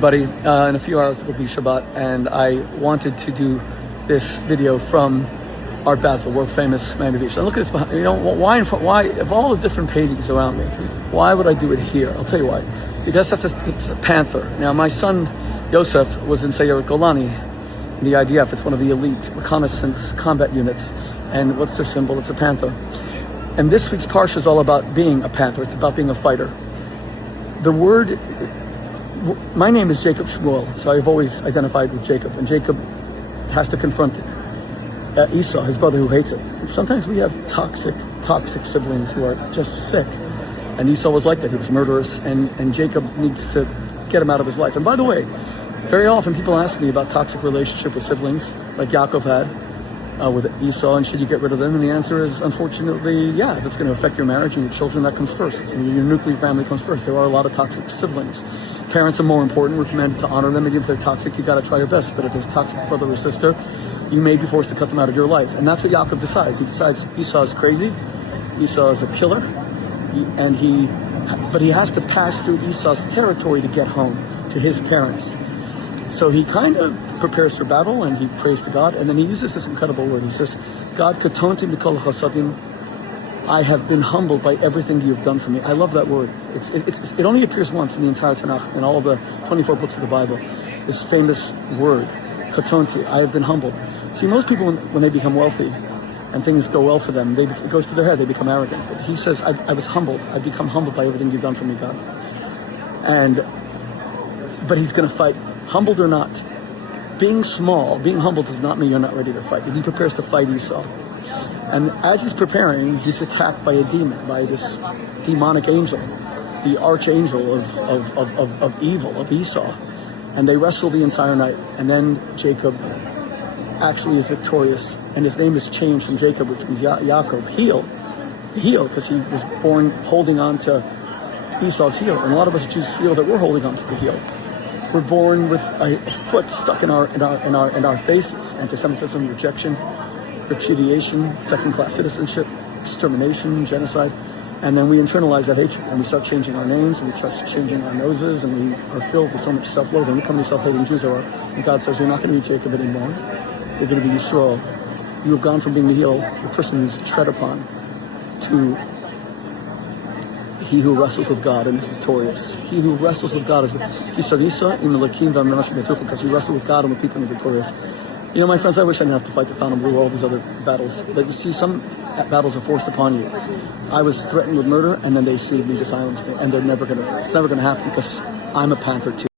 Buddy, in a few hours it will be Shabbat, and I wanted to do this video from Art Basel, world famous Miami Beach. And look at this behind, why of all the different paintings around me, why would I do it here? I'll tell you why. Because it's a panther. Now my son Yosef was in Sayeret Golani in the IDF. It's one of the elite reconnaissance combat units. And what's their symbol? It's a panther. And this week's Parsha is all about being a panther. It's about being a fighter. My name is Jacob Shmuel, so I've always identified with Jacob, and Jacob has to confront Esau, his brother, who hates it. Sometimes we have toxic siblings who are just sick, and Esau was like that. He was murderous, and Jacob needs to get him out of his life. And by the way, very often people ask me about toxic relationship with siblings, like Yaakov had with Esau, and should you get rid of them? And the answer is, unfortunately, yeah. If it's going to affect your marriage and your children, that comes first. And your nuclear family comes first. There are a lot of toxic siblings. Parents are more important. We're commanded to honor them, and if they're toxic, you got to try your best. But if there's a toxic brother or sister, you may be forced to cut them out of your life. And that's what Yaakov decides. He decides Esau is crazy, Esau is a killer, but he has to pass through Esau's territory to get home to his parents. So he kind of prepares for battle, and he prays to God, and then he uses this incredible word. He says, God, katonti mikol chasadim, I have been humbled by everything you've done for me. I love that word. It only appears once in the entire Tanakh, in all of the 24 books of the Bible. This famous word, katonti, I have been humbled. See, most people, when they become wealthy and things go well for them, it goes to their head, they become arrogant. But he says, I was humbled. I've become humbled by everything you've done for me, God. But he's going to fight, humbled or not. Being small, being humble does not mean you're not ready to fight. He prepares to fight Esau. And as he's preparing, he's attacked by a demon, by this demonic angel, the archangel of evil, of Esau. And they wrestle the entire night. And then Jacob actually is victorious. And his name is changed from Jacob, which means Yaakov, heel, because he was born holding on to Esau's heel. And a lot of us Jews feel that we're holding on to the heel. We're born with a foot stuck in our faces. Anti-Semitism, rejection, repudiation, second-class citizenship, extermination, genocide. And then we internalize that hatred, and we start changing our names, and we start changing our noses, and we are filled with so much self-loathing. We become these self-hating Jews. And God says, you're not going to be Jacob anymore. You're going to be Yisrael. You have gone from being the heel, the person who's tread upon, to he who wrestles with God and is victorious. He who wrestles with God is because you wrestle with God and with people and are victorious. You know, my friends, I wish I didn't have to fight the Fountain Blue or all these other battles. But you see, some battles are forced upon you. I was threatened with murder, and then they sued me to silence me, and it's never going to happen because I'm a panther too.